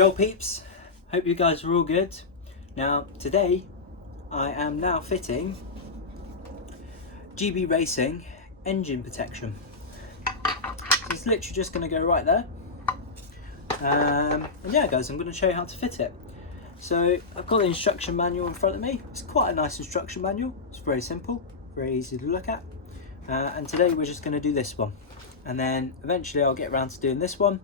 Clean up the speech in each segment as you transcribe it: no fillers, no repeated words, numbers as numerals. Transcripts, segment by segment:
Yo peeps, hope you guys are all good. Now today I am now fitting GB Racing engine protection. So it's literally just going to go right there. And yeah guys, I'm going to show you how to fit it. So I've got the instruction manual in front of me. It's quite a nice instruction manual. It's very simple, very easy to look at. And today we're just going to do this one. And then eventually I'll get around to doing this one.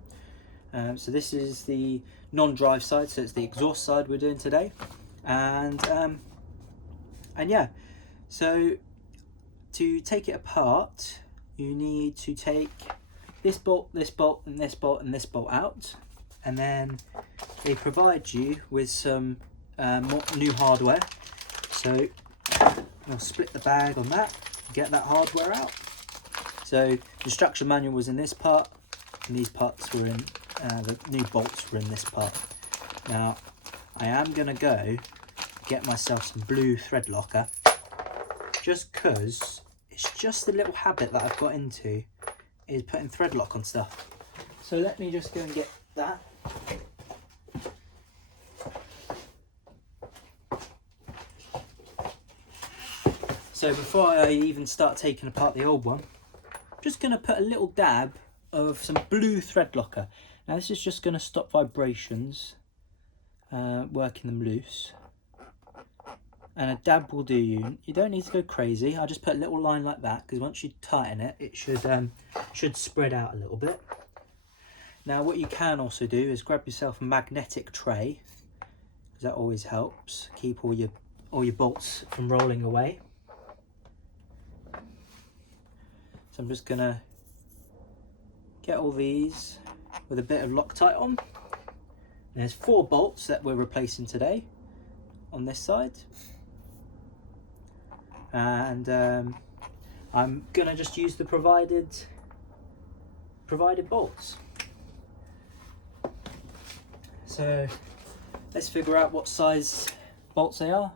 So this is the non-drive side, so it's the exhaust side we're doing today. And yeah, so to take it apart, you need to take this bolt, and this bolt, and this bolt out. And then they provide you with some more new hardware. So I'll split the bag on that, get that hardware out. So the instruction manual was in this part, and these parts were in, the new bolts were in this part. Now I am going to go get myself some blue thread locker, just because it's just a little habit that I've got into, is putting thread lock on stuff. So let me just go and get that. So before I even start taking apart the old one, I'm just going to put a little dab of some blue thread locker. Now this is just going to stop vibrations, working them loose. And a dab will do you. You don't need to go crazy. I just put a little line like that, because once you tighten it, it should spread out a little bit. Now what you can also do is grab yourself a magnetic tray, because that always helps keep all your bolts from rolling away. So I'm just gonna get all these with a bit of Loctite on. And there's 4 bolts that we're replacing today on this side. And I'm gonna just use the provided bolts. So let's figure out what size bolts they are.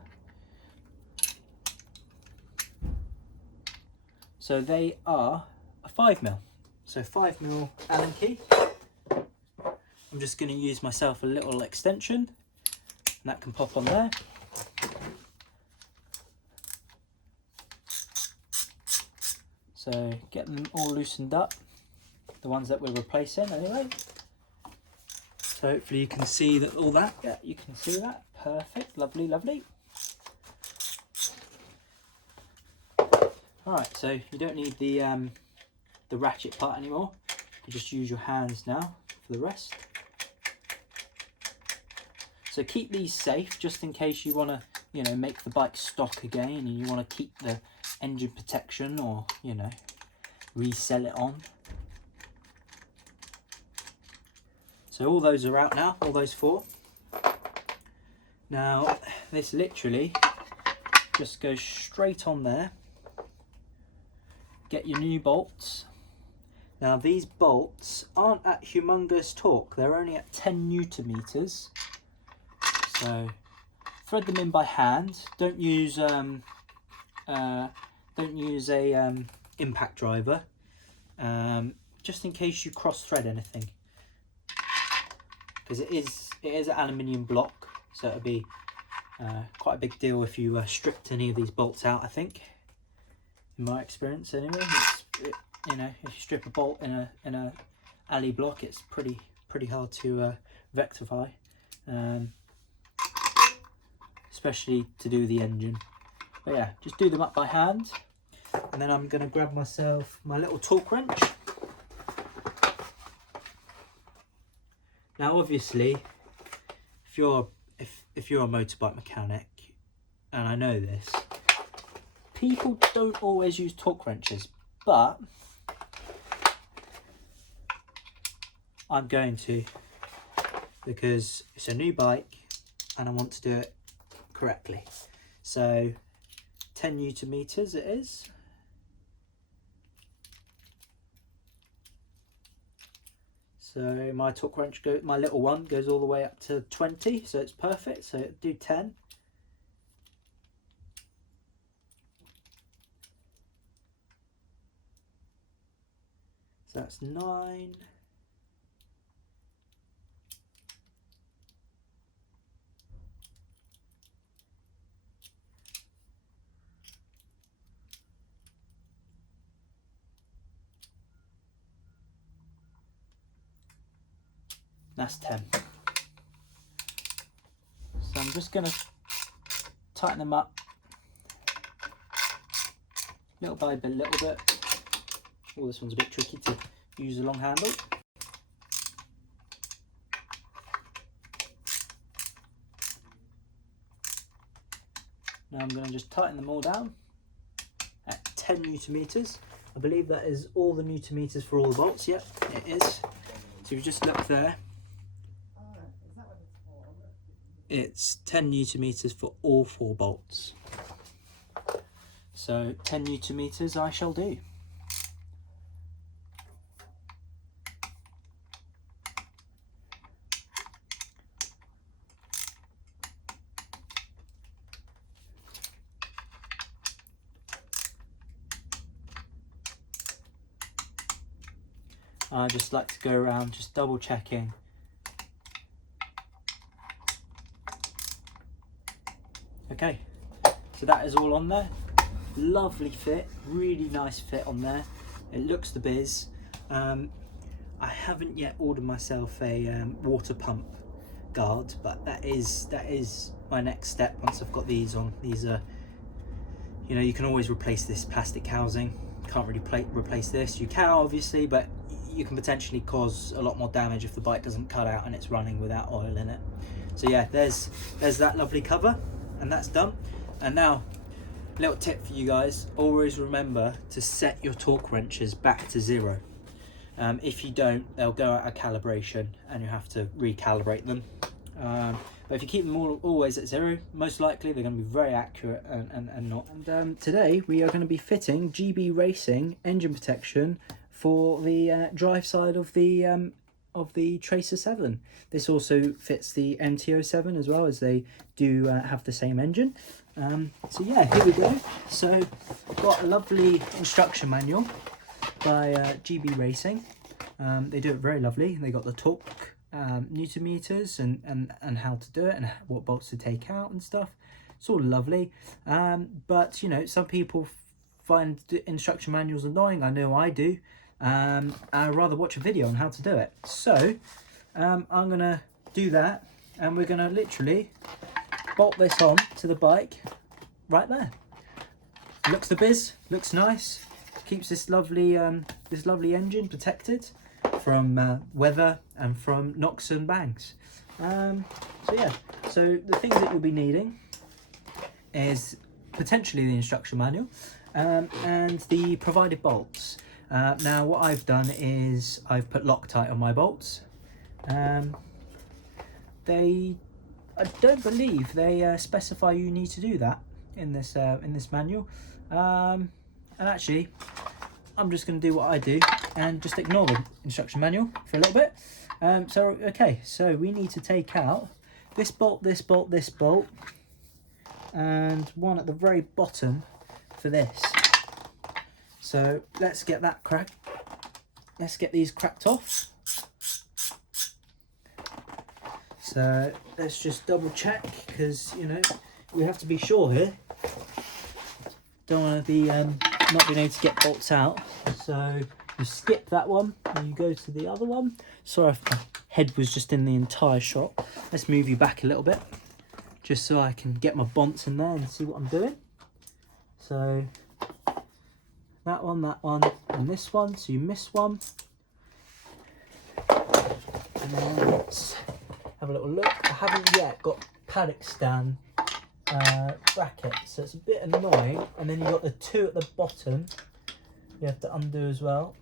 So they are a 5mm. So 5mm Allen key. I'm just going to use myself a little extension, and that can pop on there. So get them all loosened up, the ones that we're replacing anyway. So hopefully you can see that all that. Yeah, you can see that. Perfect. Lovely, lovely. Alright, so you don't need the ratchet part anymore. You just use your hands now for the rest. So keep these safe, just in case you want to, you know, make the bike stock again and you want to keep the engine protection, or, you know, resell it on. So all those are out now, all those 4. Now this literally just goes straight on there. Get your new bolts. Now these bolts aren't at humongous torque, they're only at 10 Newton-meters. So thread them in by hand. Don't use a impact driver, just in case you cross thread anything, because it is an aluminium block, so it'll be quite a big deal if you stripped any of these bolts out. I think, in my experience anyway, you know, if you strip a bolt in a alley block, it's pretty hard to rectify, especially to do the engine. But yeah, just do them up by hand. And then I'm going to grab myself my little torque wrench. Now obviously, if you're a motorbike mechanic, and I know this, people don't always use torque wrenches, but I'm going to, because it's a new bike and I want to do it correctly. So 10 Newton-meters it is. So my torque wrench, my little one, goes all the way up to 20, so it's perfect. So do 10. So that's 9. That's 10. So I'm just going to tighten them up little by little bit. Oh, this one's a bit tricky to use the long handle. Now I'm going to just tighten them all down at 10 Newton meters. I believe that is all the Newton meters for all the bolts. Yep, it is. So if you just look there, it's 10 Newton meters for all 4 bolts. So 10 Newton meters I shall do. I just like to go around just double checking. Okay, so that is all on there. Lovely fit, really nice fit on there. It looks the biz. I haven't yet ordered myself a water pump guard, but that is my next step once I've got these on. These are, you know, you can always replace this plastic housing. Can't really replace this. You can obviously, but you can potentially cause a lot more damage if the bike doesn't cut out and it's running without oil in it. So yeah, there's that lovely cover, and that's done. And now, little tip for you guys, always remember to set your torque wrenches back to 0. If you don't, they'll go out of calibration and you have to recalibrate them. But if you keep them always at 0, most likely they're going to be very accurate and not. And today we are going to be fitting GB Racing engine protection for the drive side of the Tracer 7. This also fits the MTO 7 as well, as they do have the same engine. So yeah, here we go. So I've got a lovely instruction manual by GB Racing. They do it very lovely. They got the torque, Newton meters, and how to do it, and what bolts to take out and stuff. It's all lovely. But you know, some people find the instruction manuals annoying. I know I do. I'd rather watch a video on how to do it. So I'm gonna do that, and we're gonna literally bolt this on to the bike right there. Looks the biz, looks nice, keeps this lovely engine protected from weather and from knocks and bangs. So yeah, so the things that you'll be needing is potentially the instruction manual and the provided bolts. Now what I've done is I've put Loctite on my bolts. I don't believe they specify you need to do that in this manual. And actually, I'm just going to do what I do and just ignore the instruction manual for a little bit. So okay, so we need to take out this bolt, this bolt, this bolt, and one at the very bottom for this. So let's get that cracked. Let's get these cracked off. So let's just double check, because you know we have to be sure here. Don't want to be not being able to get bolts out. So you skip that one and you go to the other one. Sorry if my head was just in the entire shot. Let's move you back a little bit, just so I can get my bonds in there and see what I'm doing. So that one, and this one. So you miss one. And then let's have a little look. I haven't yet got paddock stand bracket, so it's a bit annoying. And then you've got the two at the bottom you have to undo as well.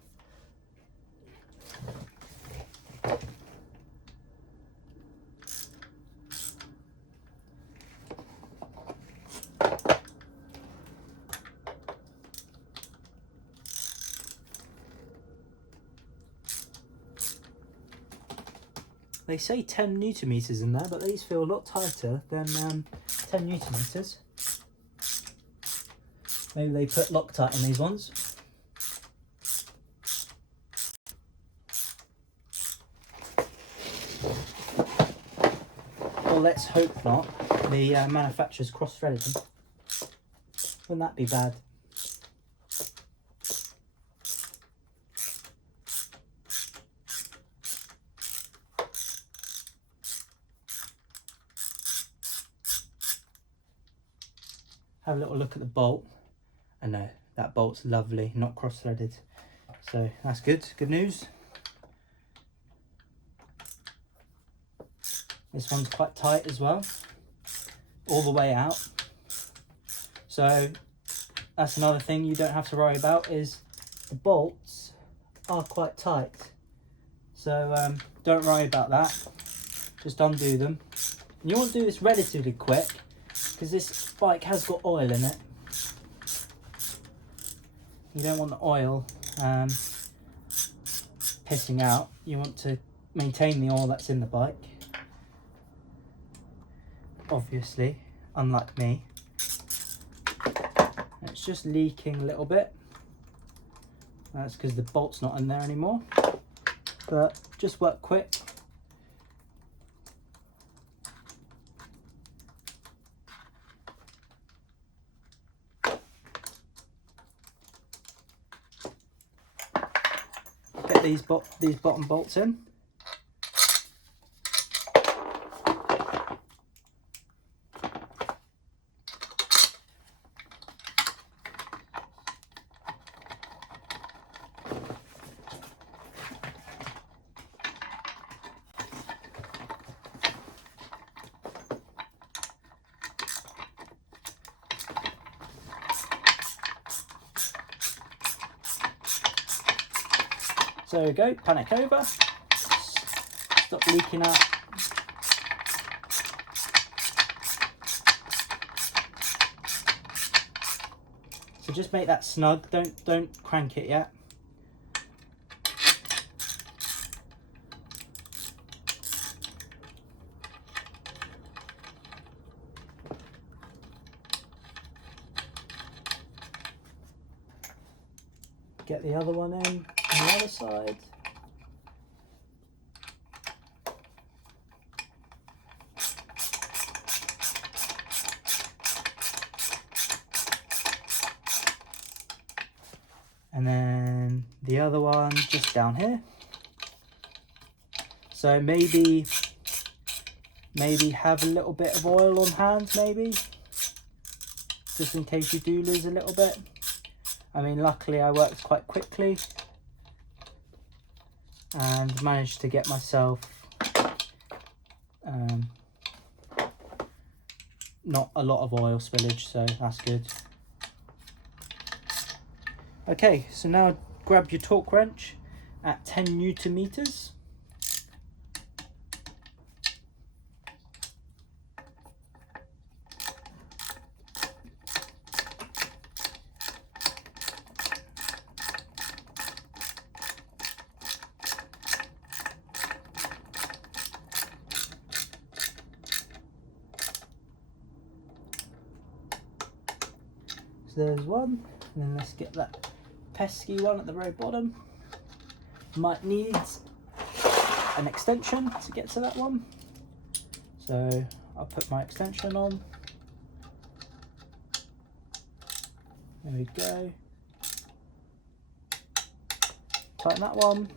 They say 10 Newton meters in there, but these feel a lot tighter than 10 Newton meters. Maybe they put Loctite in these ones. Well, let's hope not. The manufacturers cross-threaded them. Wouldn't that be bad? have a little look at the bolt. I know that bolt's lovely, not cross-threaded, so that's good news. This one's quite tight as well, all the way out, so that's another thing you don't have to worry about, is the bolts are quite tight, so don't worry about that. Just undo them. And you want to do this relatively quick because this bike has got oil in it. You don't want the oil pissing out. You want to maintain the oil that's in the bike, obviously, unlike me. It's just leaking a little bit. That's because the bolt's not in there anymore, but just work quick. Get these bottom bolts in. So there we go, panic over, stop leaking out. So just make that snug, don't crank it yet. Get the other one in on the other side. And then the other one just down here. So maybe have a little bit of oil on hand, maybe, just in case you do lose a little bit. I mean, luckily I worked quite quickly and managed to get myself not a lot of oil spillage, so that's good. Okay, so now grab your torque wrench at 10 Newton meters. So there's one, and then let's get that pesky one at the very bottom. Might need an extension to get to that one, so I'll put my extension on. There we go. Tighten that one.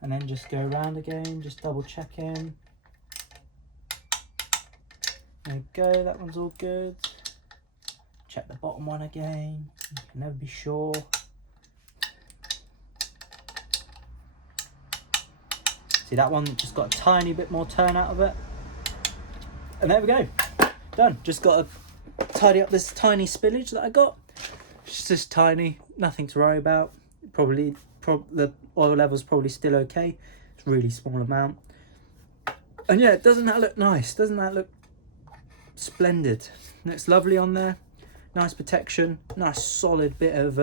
And then just go around again, just double checking. There we go, that one's all good. Check the bottom one again, you can never be sure. See, that one just got a tiny bit more turn out of it. And there we go, done. Just got to tidy up this tiny spillage that I got. It's just tiny, nothing to worry about. Probably the oil level's probably still okay. It's a really small amount. And yeah, doesn't that look nice? Doesn't that look splendid? Looks lovely on there. Nice protection, nice solid bit of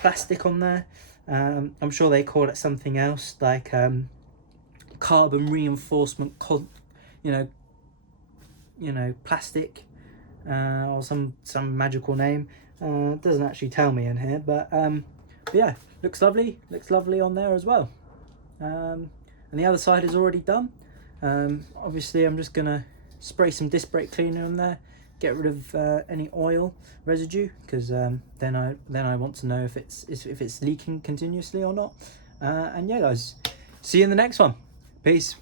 plastic on there. I'm sure they call it something else, like carbon reinforcement, plastic, or some magical name. Doesn't actually tell me in here, but yeah, looks lovely on there as well. And the other side is already done. Obviously I'm just gonna spray some disc brake cleaner on there get rid of any oil residue, because then I want to know if it's leaking continuously or not. And yeah guys, see you in the next one. Peace.